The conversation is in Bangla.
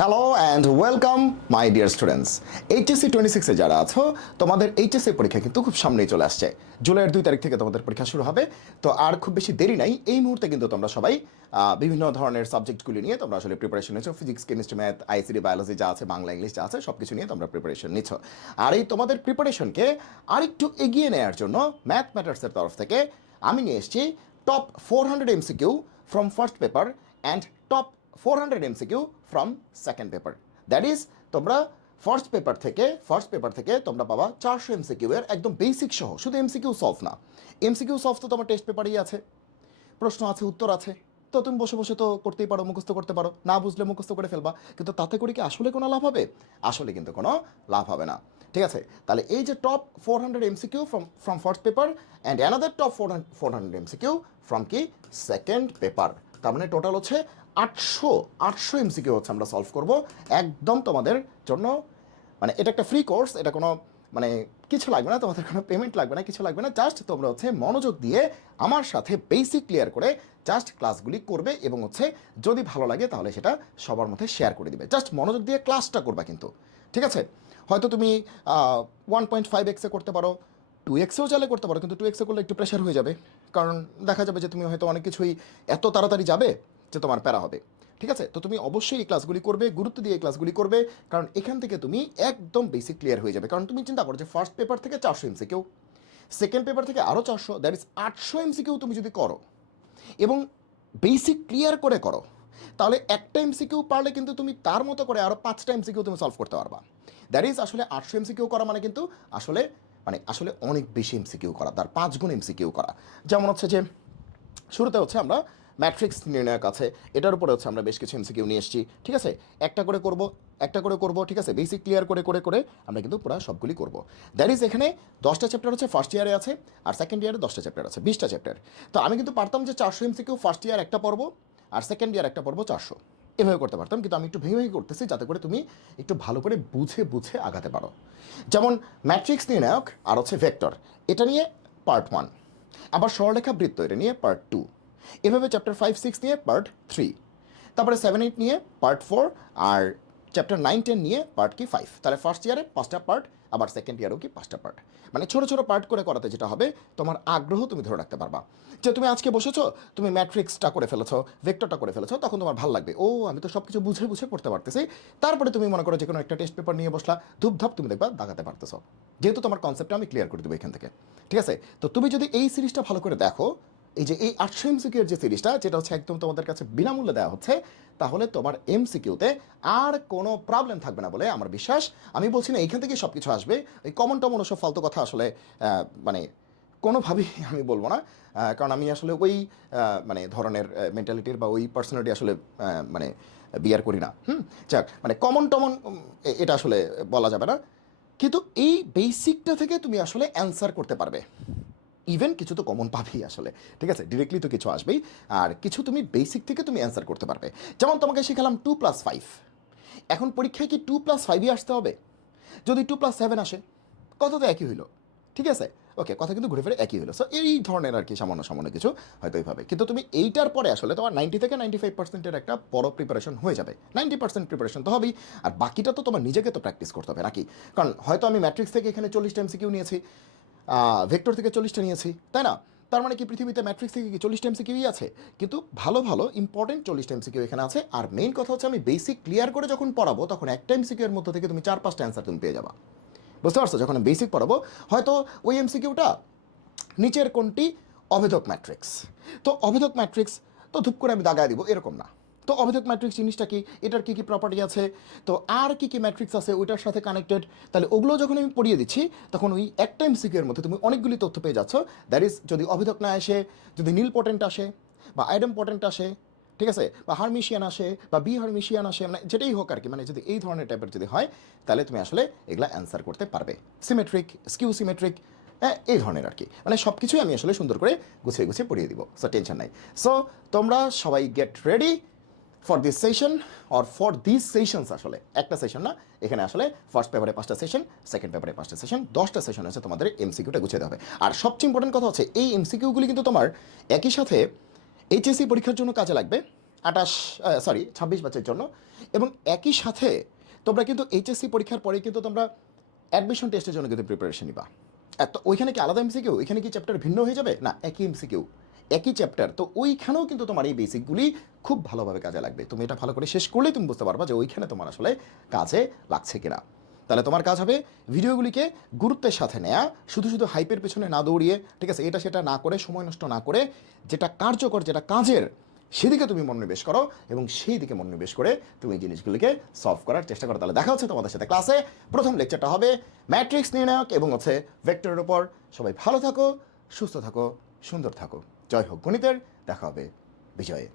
Hello and welcome my dear students. HSC 26-এ যারা আছো, তোমাদের এইচএসসি পরীক্ষা কিন্তু খুব সামনেই চলে আসছে। জুলাইয়ের 2 তারিখ থেকে তোমাদের পরীক্ষা শুরু হবে। তো আর খুব বেশি দেরি নাই, এই মুহূর্তে কিন্তু তোমরা সবাই বিভিন্ন ধরনের সাবজেক্টগুলি নিয়ে তোমরা আসলে প্রিপারেশন নিচ্ছ। Physics, chemistry, math, ICT, biology যা আছে, বাংলা, ইংলিশ যা আছে, সব কিছু নিয়ে তোমরা প্রিপারেশন নিচ্ছ। আর এই তোমাদের প্রিপারেশনকে আরেকটু এগিয়ে নেওয়ার জন্য ম্যাথ ম্যাটার্সের তরফ থেকে আমি নিয়ে এসেছি top 400 MCQ from first paper and top 400 MCQ from second paper. That is তোমরা ফার্স্ট পেপার থেকে তোমরা পাবা 400 MCQ এর একদম বেসিক সহ, শুধু এমসিকিউ সলভ না। এমসিকিউ সলভ তো তোমার টেস্ট পেপারেই আছে, প্রশ্ন আছে, উত্তর আছে। তো তুমি বসে বসে তো করতেই পারো, মুখস্থ করতে পারো, না বুঝলে মুখস্থ করে ফেলবা। কিন্তু তাতে করে কি আসলে কোনো লাভ হবে? আসলে কিন্তু কোনো লাভ হবে না। ঠিক আছে, তাহলে এই যে top 400 MCQ from first paper and another top 400 MCQ from কি সেকেন্ড পেপার, তার মানে টোটাল হচ্ছে 800 MCQ হচ্ছে আমরা সলভ করব একদম তোমাদের জন্য। মানে এটা একটা ফ্রি কোর্স, এটা কোনো মানে কিছু লাগবে না, তোমাদের কোনো পেমেন্ট লাগবে না, কিছু লাগবে না। জাস্ট তোমরা হচ্ছে মনোযোগ দিয়ে আমার সাথে বেসিক ক্লিয়ার করে জাস্ট ক্লাসগুলি করবে এবং হচ্ছে যদি ভালো লাগে তাহলে সেটা সবার মধ্যে শেয়ার করে দিবে। জাস্ট মনোযোগ দিয়ে ক্লাসটা করবা কিন্তু, ঠিক আছে? হয়তো তুমি 1.5x করতে পারো, 2xও চাইলে করতে পারো, কিন্তু 2x করলে একটু প্রেশার হয়ে যাবে, কারণ দেখা যাবে যে তুমি হয়তো অনেক কিছুই এত তাড়াতাড়ি যাবে যে তোমার প্যারা হবে। ঠিক আছে, তো তুমি অবশ্যই এই ক্লাসগুলি করবে, গুরুত্ব দিয়ে এই ক্লাসগুলি করবে, কারণ এখান থেকে তুমি একদম বেসিক ক্লিয়ার হয়ে যাবে। কারণ তুমি চিন্তা করো যে ফার্স্ট পেপার থেকে 400 MCQ, সেকেন্ড পেপার থেকে আরও 400, দ্যাট ইজ 800 MCQ তুমি যদি করো এবং বেসিক ক্লিয়ার করে করো, তাহলে একটা এমসিকিউ পারলে কিন্তু তুমি তার মতো করে আরও 5টা এমসিকিউ তুমি সলভ করতে পারবা। দ্যাট ইজ আসলে 800 MCQ করা মানে কিন্তু আসলে অনেক বেশি এমসিকিউ করা, তার 5 গুণ এমসিকিউ করা। যেমন হচ্ছে যে শুরুতে হচ্ছে আমরা ম্যাট্রিক্স নির্ণয়ের কাছে, এটার উপরে হচ্ছে আমরা বেশ কিছু এমসিকিউ নিয়ে এসেছি। ঠিক আছে, একটা করে করব, ঠিক আছে, বেসিক ক্লিয়ার করে করে করে আমরা কিন্তু পুরো সবগুলি করব। দ্যাট ইজ এখানে 10টা চ্যাপ্টার হচ্ছে ফার্স্ট ইয়ারে আছে, আর সেকেন্ড ইয়ারে 10টা চ্যাপ্টার আছে, 20টা চ্যাপ্টার। তো আমি কিন্তু পারতাম যে 400 MCQ ফার্স্ট ইয়ার একটা পড়ব আর সেকেন্ড ইয়ার একটা পড়ব 400, এভাবে করতে পারতাম, কিন্তু আমি একটু ভেঙে ভেঙে করতেছি যাতে করে তুমি একটু ভালো করে বুঝে বুঝে আগাতে পারো। যেমন ম্যাট্রিক্স নির্ণায়ক আর হচ্ছে ভেক্টর, এটা নিয়ে পার্ট 1, আবার সরলরেখা বৃত্ত এটা নিয়ে পার্ট 2, এভাবে চ্যাপ্টার 5-6 নিয়ে পার্ট 3, তারপরে 7-8 নিয়ে পার্ট 4, আর চ্যাপ্টার 9-10 নিয়ে পার্ট কি 5। তাহলে ফার্স্ট ইয়ারে 5টা পার্ট, আবার সেকেন্ড ইয়ারেও কি 5টা পার্ট। মানে ছোটো ছোটো পার্ট করে করাতে যেটা হবে, তোমার আগ্রহ তুমি ধরে রাখতে পারবা। যে তুমি আজকে বসেছো, তুমি ম্যাট্রিক্সটা করে ফেলেছো, ভেক্টরটা করে ফেলেছো, তখন তোমার ভালো লাগবে, ও আমি তো সব কিছু বুঝে বুঝে পড়তে পারতেছি। তারপরে তুমি মনে করো যে কোনো একটা টেস্ট পেপার নিয়ে বসলা, ধূপধাপ তুমি দেখবা দাগাতে পারতেছো, যেহেতু তোমার কনসেপ্টটা আমি ক্লিয়ার করে দেবো এখান থেকে। ঠিক আছে, তো তুমি যদি এই সিরিজটা ভালো করে দেখো, এই যে এই 800 MCQর যে সিরিজটা, যেটা হচ্ছে একদম তোমাদের কাছে বিনামূল্যে দেওয়া হচ্ছে, তাহলে তোমার এমসিকিউতে আর কোনো প্রবলেম থাকবে না বলে আমার বিশ্বাস। আমি বলছি না এইখান থেকেই সব কিছু আসবে, এই কমন টমন ওসব ফালতু কথা আসলে মানে কোনোভাবেই আমি বলবো না, কারণ আমি আসলে ওই মানে ধরনের মেন্টালিটির বা ওই পার্সোনালিটি আসলে মানে বিয়ার করি না। যাক, মানে কমন টমন এটা আসলে বলা যাবে না, কিন্তু এই বেসিকটা থেকে তুমি আসলে অ্যান্সার করতে পারবে। ইভেন কিছু তো কমন পাবেই আসলে, ঠিক আছে, ডিরেক্টলি তো কিছু আসবেই, আর কিছু তুমি বেসিক থেকে তুমি অ্যান্সার করতে পারবে। যেমন তোমাকে শিখালাম 2+5, এখন পরীক্ষায় কি 2+5ই আসতে হবে? যদি 2+7 আসে, কত তো একই হইলো, ঠিক আছে, ওকে, কথা কিন্তু ঘুরে ফিরে একই হলো। সো এই ধরনের আর কি সামান্য সামান্য কিছু হয়তো এইভাবে, কিন্তু তুমি এইটার পরে আসলে তোমার 90 থেকে 95%-এর একটা বড় প্রিপারেশন হয়ে যাবে। 90% প্রিপারেশন তো হবেই, আর বাকিটা তো তোমার নিজেকে তো প্র্যাকটিস করতে হবে নাকি। কারণ হয়তো আমি ম্যাট্রিক্স থেকে এখানে 40টা MCQ নিয়েছি, ভেক্টর থেকে 40টা নিয়েছি, তাই না? তার মানে কি পৃথিবীতে ম্যাট্রিক্স থেকে কি 40টা MCQই আছে? কিন্তু ভালো ভালো ইম্পর্টেন্ট 40টা MCQ এখানে আছে। আর মেইন কথা হচ্ছে আমি বেসিক ক্লিয়ার করে যখন পড়াবো, তখন একটা MCQ এর মধ্যে থেকে তুমি 4-5টা অ্যান্সার তুমি পেয়ে যাবা। বুঝতে পারছো? যখন আমি বেসিক পড়াবো, হয়তো ওই MCQটা নিচের কোনটি অভেদক ম্যাট্রিক্স, তো অভেদক ম্যাট্রিক্স তো ধূপ করে আমি দাগায় দিব এরকম না। তো অভেদক ম্যাট্রিক্স জিনিসটা কি, এটার কী কী প্রপার্টি আছে, তো আর কী কী ম্যাট্রিক্স আছে ওইটার সাথে কানেক্টেড, তাহলে ওগুলো যখন আমি পড়িয়ে দিচ্ছি, তখন ওই একটা MCQ এর মধ্যে তুমি অনেকগুলি তথ্য পেয়ে যাচ্ছ। দ্যাট ইজ যদি অভেদক না আসে, যদি নীল পটেন্ট আসে বা আইডেম পটেন্ট আসে, ঠিক আছে, বা হারমিশিয়ান আসে বা বি হারমিশিয়ান আসে, মানে যেটাই হোক আর কি, মানে যদি এই ধরনের টাইপের যদি হয়, তাহলে তুমি আসলে এগুলা অ্যান্সার করতে পারবে। সিমেট্রিক, স্কিউ সিমেট্রিক, হ্যাঁ এই ধরনের আর কি, মানে সব কিছুই আমি আসলে সুন্দর করে গুছিয়ে গুছিয়ে পড়িয়ে দিব। সো টেনশন নাই। সো তোমরা সবাই get ready for this session or for this sessions. আসলে একটা সেশন না, এখানে আসলে ফার্স্ট পেপারে 5টা সেশন, সেকেন্ড পেপারে 5টা সেশন, 10টা সেশন আছে, তোমাদের এমসিকিউটা গুছিয়ে দেওয়া হবে। আর সবচেয়ে ইম্পর্টেন্ট কথা হচ্ছে এই এমসিকিউগুলি কিন্তু তোমার একই সাথে এইচএসসি পরীক্ষার জন্য কাজে লাগবে, 26 ব্যাচের জন্য। এবং একই সাথে তোমরা কিন্তু এইচএসসি পরীক্ষার পরে কিন্তু তোমরা অ্যাডমিশন টেস্টের জন্য কিন্তু প্রিপারেশন নিবা। তো ওইখানে কি আলাদা এমসিকিউ, ওইখানে কি চ্যাপ্টার ভিন্ন হয়ে যাবে? না, একই এমসিকিউ, একই চ্যাপ্টার। তো ওইখানেও কিন্তু তোমার এই বেসিকগুলি খুব ভালোভাবে কাজে লাগবে। তুমি এটা ভালো করে শেষ করলেই তুমি বুঝতে পারবা যে ওইখানে তোমার আসলে কাজে লাগছে কিনা। তাহলে তোমার কাজ হবে ভিডিওগুলিকে গুরুত্বের সাথে নেয়া, শুধু শুধু হাইপের পেছনে না দৌড়িয়ে, ঠিক আছে, এটা সেটা না করে, সময় নষ্ট না করে, যেটা কার্যকর, যেটা কাজের, সেদিকে তুমি মনোনিবেশ করো এবং সেই দিকে মনোনিবেশ করে তুমি এই জিনিসগুলিকে সলভ করার চেষ্টা করো। তাহলে দেখা হচ্ছে তোমাদের সাথে ক্লাসে। প্রথম লেকচারটা হবে ম্যাট্রিক্স নির্ণায়ক এবং ভেক্টরের উপর। সবাই ভালো থাকো, সুস্থ থাকো, সুন্দর থাকো। জয় হোক গণিতের। দেখা হবে বিজয়ে।